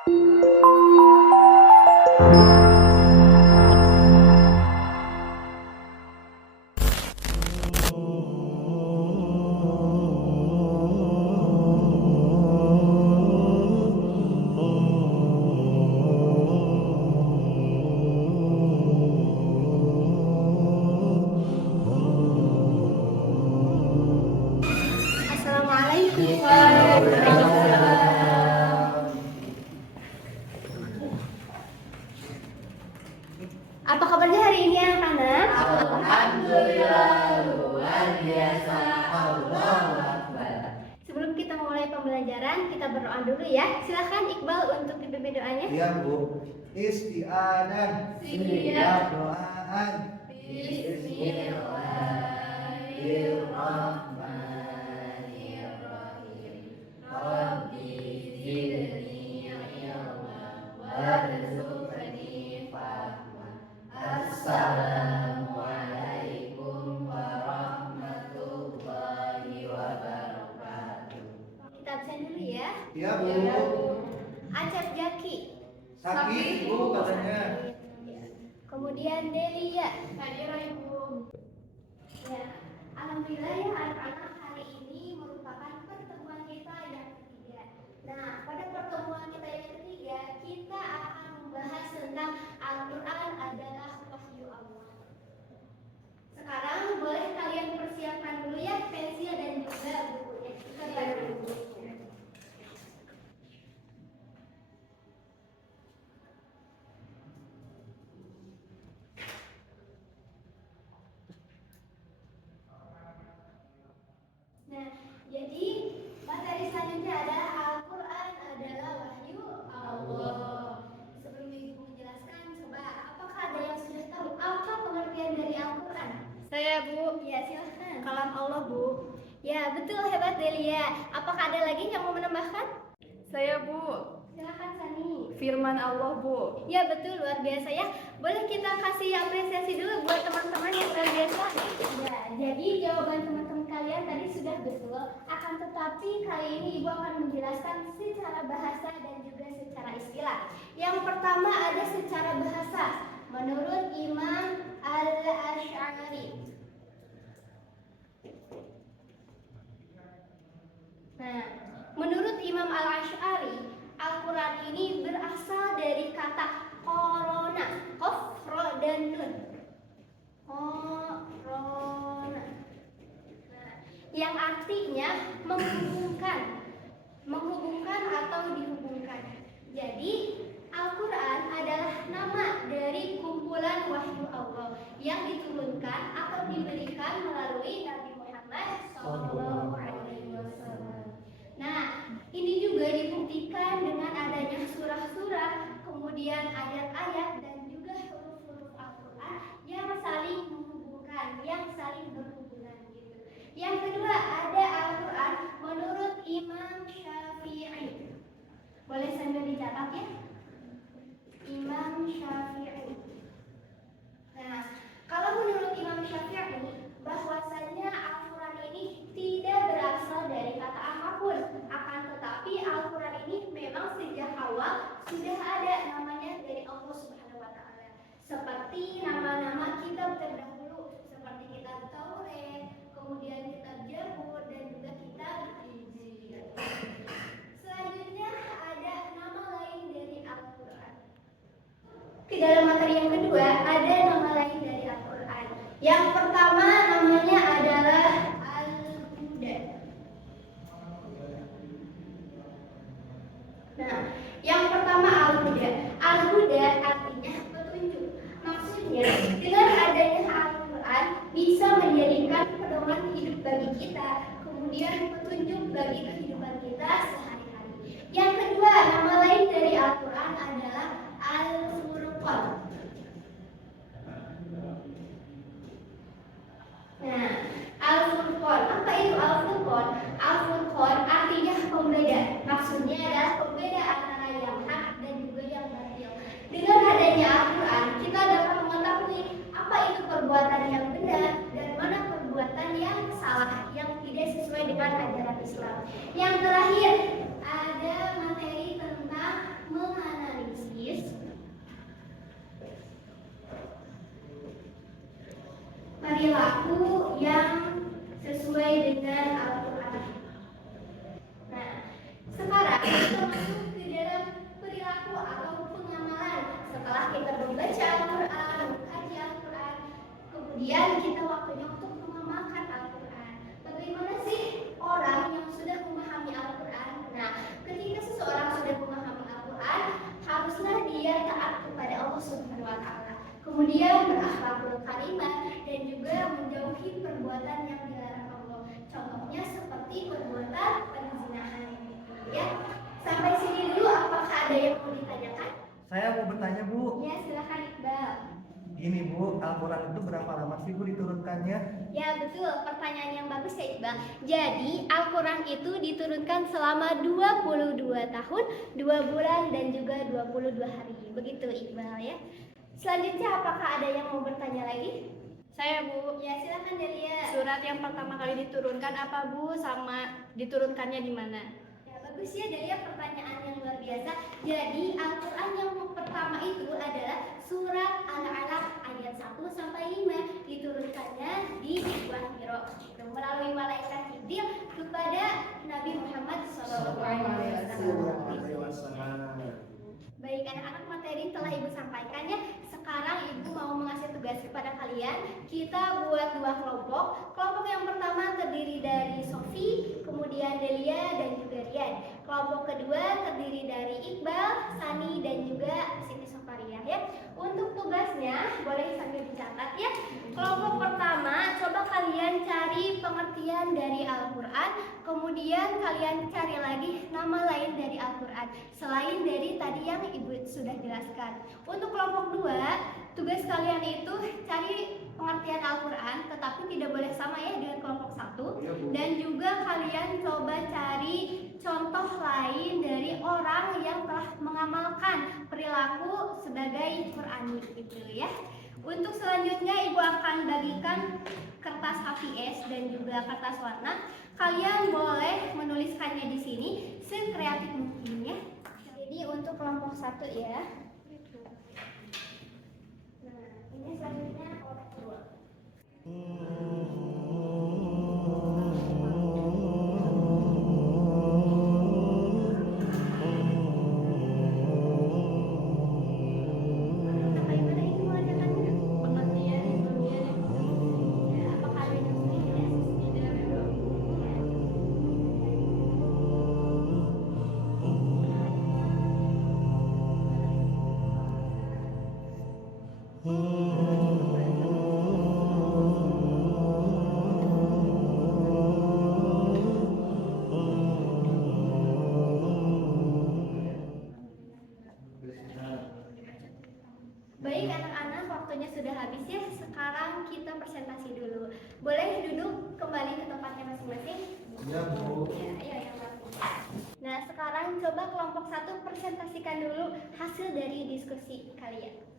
Assalamualaikum. Apa kabarnya hari ini anak-anak? Alhamdulillah, luar biasa. Allahu Akbar. Sebelum kita mulai pembelajaran, kita berdoa dulu ya. Silakan Iqbal untuk dipimpin doanya. Iya Bu. Isti'adah. Siap. Doaan. Bismillahirrahmanirrahim. Rabbi zidni ilma warzuqni fahma. Assalamualaikum warahmatullahi wabarakatuh. Kita absen dulu ya. Iya Bu. Acep Jaki. Sakit Bu katanya. Ya. Kemudian Delia. Hadir Ibu. Ya. Alhamdulillah ya anak-anak, hari ini merupakan pertemuan kita yang ketiga. Nah, pada pertemuan kita yang ketiga, kita akan membahas tentang Al-Quran adalah wahyu Allah. Sekarang boleh kalian persiapkan dulu ya pensil dan juga bukunya. Kita baca bukunya. Nah, jadi materi selanjutnya adalah Al-Quran adalah wahyu Allah. Sebelum Ibu menjelaskan, coba apakah ada yang sudah tahu apa pengertian dari Al-Quran? Saya Bu. Ya, silahkan. Kalam Allah Bu. Ya, betul, hebat Delia. Apakah ada lagi yang mau menambahkan? Saya Bu. Silahkan Sani. Firman Allah Bu. Ya, betul, luar biasa ya. Boleh kita kasih apresiasi dulu buat teman-teman yang luar biasa. Ya, jadi jawaban teman-teman kalian tadi sudah betul. Akan tetapi kali ini Ibu akan menjelaskan secara bahasa dan juga secara istilah. Yang pertama ada secara bahasa. Menurut Imam Al-Asy'ari. Nah, menurut Imam Al-Asy'ari, Al-Quran ini berasal dari kata korona, qaf, ro, dan nun. Korona. Nah, yang artinya menghubungkan atau dihubungkan. Jadi, Al-Quran adalah nama dari kumpulan wahyu Allah yang diturunkan atau diberikan melalui Nabi Muhammad SAW. Nah, ini juga dibuktikan dengan adanya surah-surah, kemudian ayat-ayat dan juga huruf-huruf Al-Quran yang saling menghubungkan, yang saling berhubungan gitu. Yang kedua ada Al-Quran menurut Imam Syafi'i. Boleh sambil dicatat ya? Imam Syafi'i. Nah, kalau menurut Imam Syafi'i, bahwasanya Al-Quran ini tidak berasal dari kata apapun, akan tetapi Al-Quran ini memang sejak awal sudah ada namanya dari Allah Subhanahu wa Ta'ala. Seperti nama-nama kitab terdahulu, seperti kitab Taurat, kemudian kitab Zabur dan juga kitab Injil. Selanjutnya ada nama lain dari Al-Quran. Ke dalam materi yang kedua ada nama lain dari Al-Quran. Yang pertama namanya adalah Al-Huda. Nah, yang pertama Al-Huda. Al-Huda artinya petunjuk. Maksudnya dengan adanya Al-Quran bisa menjadikan pedoman hidup bagi kita, kemudian petunjuk bagi kehidupan kita sehari-hari. Yang kedua nama lain dari Al-Quran adalah Al-Furqan. Nah, Al-Furqan, apa itu Al-Furqan? Al-Furqan artinya pembeda. Maksudnya adalah pembeda antara yang hak dan juga yang batil. Dengan adanya Al-Quran, kita dapat mengetahui apa itu perbuatan yang benar dan mana perbuatan yang salah, yang tidak sesuai dengan ajaran Islam. Yang terakhir, perilaku yang sesuai dengan Al-Quran. Nah, sekarang kita masuk ke dalam perilaku atau pengamalan. Setelah kita membaca Al-Quran, mengkaji Al-Quran, kemudian kita waktunya untuk mengamalkan Al-Quran. Bagaimana sih orang yang sudah memahami Al-Quran? Nah, ketika seseorang sudah memahami Al-Quran, haruslah dia taat kepada Allah Subhanahu wa Ta'ala. Kemudian berakhlakul karimah dan juga menjauhi perbuatan yang dilarang Allah. Contohnya seperti perbuatan perzinahan. Ya, sampai sini dulu. Apakah ada yang mau ditanyakan? Saya mau bertanya, Bu. Ya, silakan Iqbal. Gini, Bu, Al-Quran itu berapa lama sih, Bu, diturunkannya? Ya, betul. Pertanyaan yang bagus ya, Iqbal. Jadi, Al-Quran itu diturunkan selama 22 tahun, 2 bulan, dan juga 22 hari. Begitu, Iqbal ya. Selanjutnya, apakah ada yang mau bertanya lagi? Saya, Bu. Ya, silakan Delia. Surat yang pertama kali diturunkan apa, Bu? Sama diturunkannya di mana? Ya, bagus ya Delia, pertanyaan yang luar biasa. Jadi, Al-Quran yang pertama itu adalah surat Al-Alaq ayat 1 sampai 5, diturunkannya di Gua Hiro melalui malaikat Jibril kepada Nabi Muhammad SAW. Baik anak-anak, materi telah Ibu sampaikan ya. Sekarang Ibu mau mengasih tugas kepada kalian. Kita buat 2 kelompok. Kelompok yang pertama terdiri dari Sofi, kemudian Delia, dan juga Rian. Kelompok kedua terdiri dari Iqbal, Sani, dan juga Siti Sofariah ya. Untuk tugasnya boleh sambil dicatat ya. Kelompok pertama, coba kalian cari pengertian dari Al-Quran, kemudian kalian cari lagi nama lain dari Al-Quran selain dari tadi yang Ibu sudah jelaskan. Untuk kelompok 2, tugas kalian itu cari pengertian Al-Quran, tetapi tidak boleh sama ya dengan kelompok 1. Dan juga kalian coba cari contoh lain dari orang yang telah mengamalkan perilaku sebagai Qurani gitu ya. Untuk selanjutnya Ibu akan bagikan kertas HVS dan juga kertas warna. Kalian boleh menuliskannya di sini sekreatif mungkin ya. Jadi untuk kelompok 1 ya. Nah, ini selanjutnya kelompok 2. Baik anak-anak, waktunya sudah habis ya. Sekarang kita presentasi dulu. Boleh duduk kembali ke tempatnya masing-masing? Iya, Bu. Ya, yang bagus. Nah, sekarang coba kelompok 1 presentasikan dulu hasil dari diskusi kalian.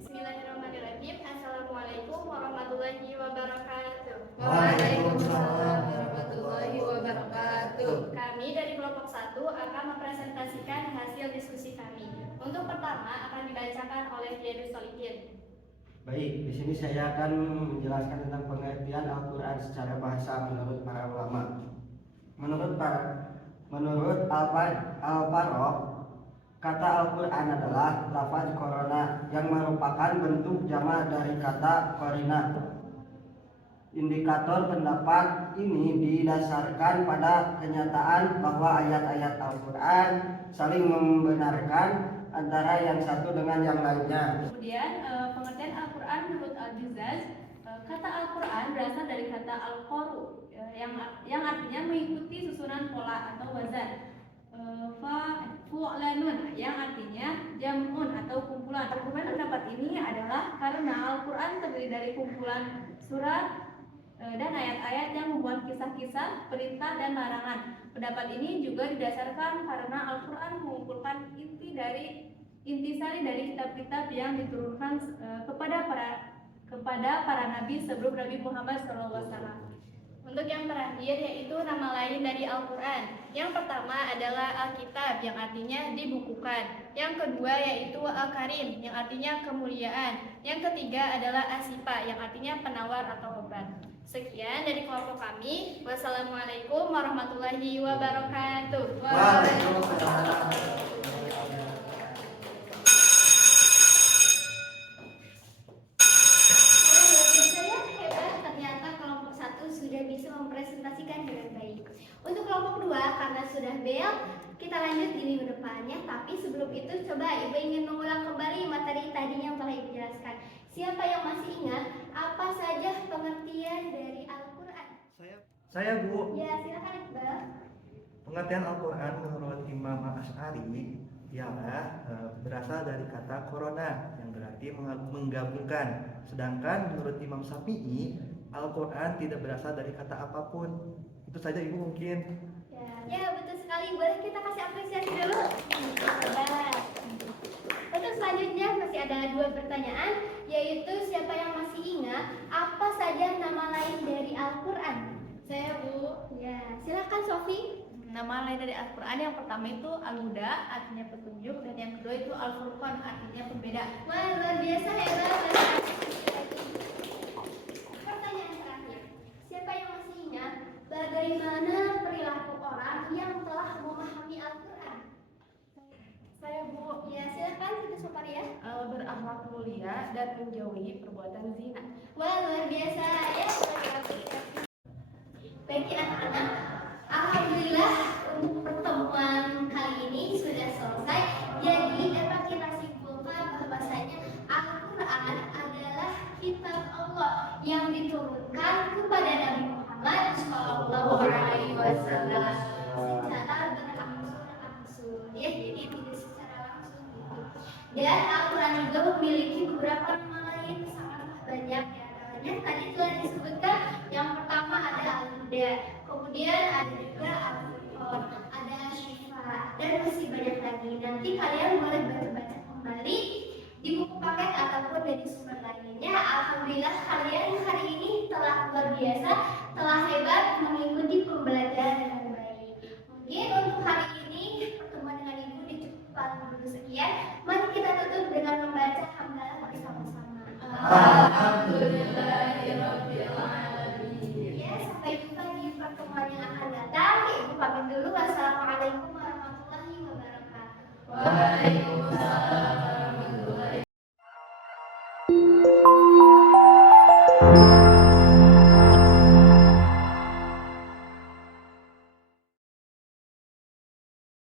Bismillahirrahmanirrahim. Assalamualaikum warahmatullahi wabarakatuh. Waalaikumsalam warahmatullahi wabarakatuh. Kami dari kelompok 1 akan mempresentasikan hasil diskusi kami. Untuk pertama akan dibacakan oleh Yadus Solikin. Baik, di sini saya akan menjelaskan tentang pengertian Al-Quran secara bahasa menurut para ulama. Menurut Al-Farrokh, kata Al-Quran adalah lafaz korona yang merupakan bentuk jama' dari kata korina. Indikator pendapat ini didasarkan pada kenyataan bahwa ayat-ayat Al-Quran saling membenarkan antara yang satu dengan yang lainnya. Kemudian pengertian Al-Quran menurut Al-Juzaz, kata Al-Quran berasal dari kata Al-Quru yang artinya mengikuti susunan pola atau wazan. Fu'lanun yang artinya jam'un atau kumpulan. Argumen pendapat ini adalah karena Al-Quran terdiri dari kumpulan surat dan ayat-ayat yang membuat kisah-kisah, perintah dan larangan. Pendapat ini juga didasarkan karena Al-Quran mengumpulkan intisari dari kitab-kitab yang diturunkan kepada para nabi sebelum Nabi Muhammad SAW. Untuk yang terakhir yaitu nama lain dari Al-Quran. Yang pertama adalah Alkitab yang artinya dibukukan. Yang kedua yaitu Al-Karim yang artinya kemuliaan. Yang ketiga adalah Asifa yang artinya penawar atau obat. Sekian dari kelompok kami. Wassalamualaikum warahmatullahi wabarakatuh. Waalaikumsalam. Sudah bisa mempresentasikan dengan baik. Untuk kelompok 2 karena sudah bel, kita lanjut di minggu depannya. Tapi sebelum itu coba Ibu ingin mengulang kembali materi tadi yang telah Ibu jelaskan. Siapa yang masih ingat apa saja pengertian dari Al-Quran? Saya Bu. Ya, silakan Iqbal. Pengertian Al-Quran menurut Imam Asy'ari ialah berasal dari kata corona yang berarti menggabungkan. Sedangkan menurut Imam Syafi'i Al-Quran tidak berasal dari kata apapun. Itu saja Ibu mungkin. Ya betul sekali. Boleh kita kasih apresiasi dulu? Hebat. Untuk selanjutnya masih ada 2 pertanyaan, yaitu siapa yang masih ingat apa saja nama lain dari Al-Quran? Saya Bu. Ya, silakan Sofi. Nama lain dari Al-Quran yang pertama itu Al-Huda artinya petunjuk, dan yang kedua itu Al-Furqan artinya pembeda. Wah, luar biasa hebat. Pertanyaan terakhir, siapa yang masih ingat bagaimana perilaku orang yang telah memahami Al-Quran? Saya Bu. Ya, silakan kita Soparia. Berakhlak mulia dan menjauhi perbuatan zina. Wah, luar biasa ya. Baik anak-anak, alhamdulillah untuk pertemuan kali ini sudah selesai. Jadi dapat kita simpulkan bahwasanya Al-Quran adalah kitab Allah yang diturunkan kepada Nabi Muhammad SAW secara berangsur-angsur. Ya, jadi tidak secara langsung gitu. Dan Al-Quran juga memiliki beberapa